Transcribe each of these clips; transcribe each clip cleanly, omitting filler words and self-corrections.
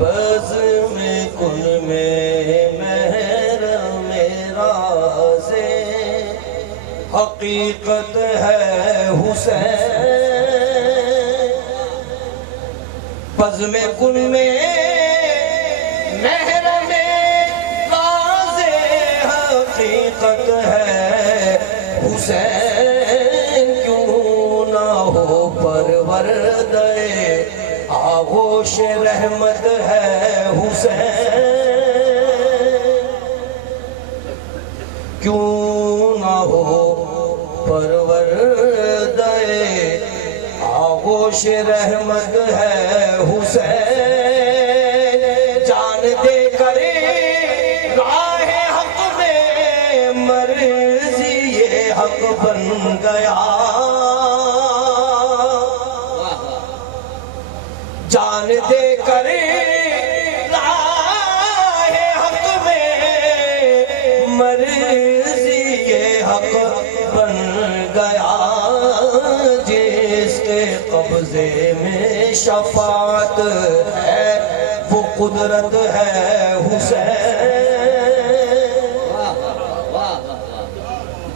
بزم کن میں محرم راز حقیقت ہے حسین، بزم کن میں محرم راز حقیقت ہے حسین، کیوں نہ ہو پروردہ آغوش رحمت ہے حسین، کیوں نہ ہو پروردہ آغوش رحمت ہے حسین، جان دے کرے راہ حق میں مرضی یہ حق بن گیا، جان دے کرے راہ حق میں مرضی یہ حق بن گیا، جس کے قبضے میں شفاعت ہے وہ قدرت ہے حسین،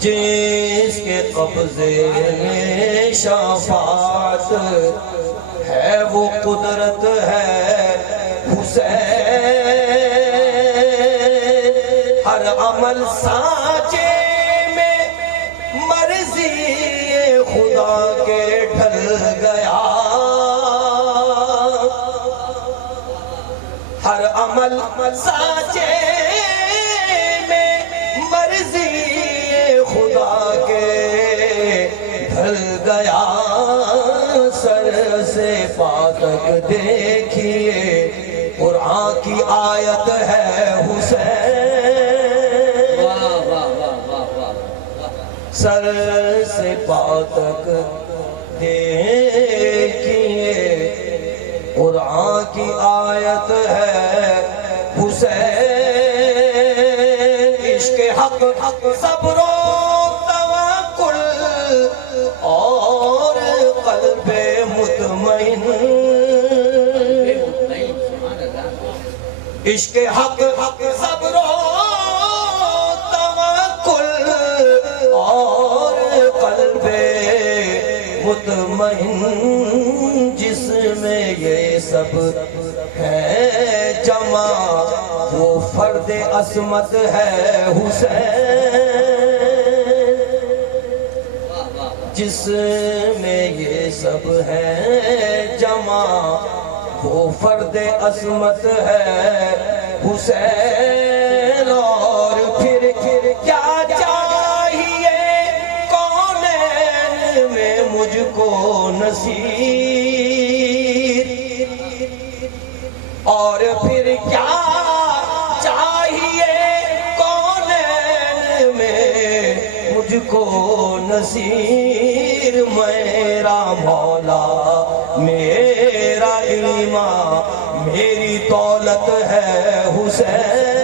جس کے قبضے میں شفاعت ہے وہ قدرت ہے حسین، ہر عمل سانچے میں مرضی خدا کے ڈھل گیا، ہر عمل سانچے میں مرضی خدا کے ڈھل گیا، سر سے پا تک دیکھیے قرآن کی آیت ہے حسین، سر سے پا تک دیکھیے قرآن کی آیت ہے حسین، عشق حق صبر و توکل اور قلب مطمئن، عشق حق صبر و توکل اور قلب مطمئن، جس میں یہ سب ہے جمع وہ فرد عصمت ہے حسین، جس میں یہ سب ہے جمع وہ فرد عصمت ہے حسین، اور پھر کیا چاہیے کونین میں مجھ کو نصیر، اور پھر کیا چاہیے کونین میں مجھ کو نصیر، میرا مولا میرا ایمان میری دولت ہے حسین،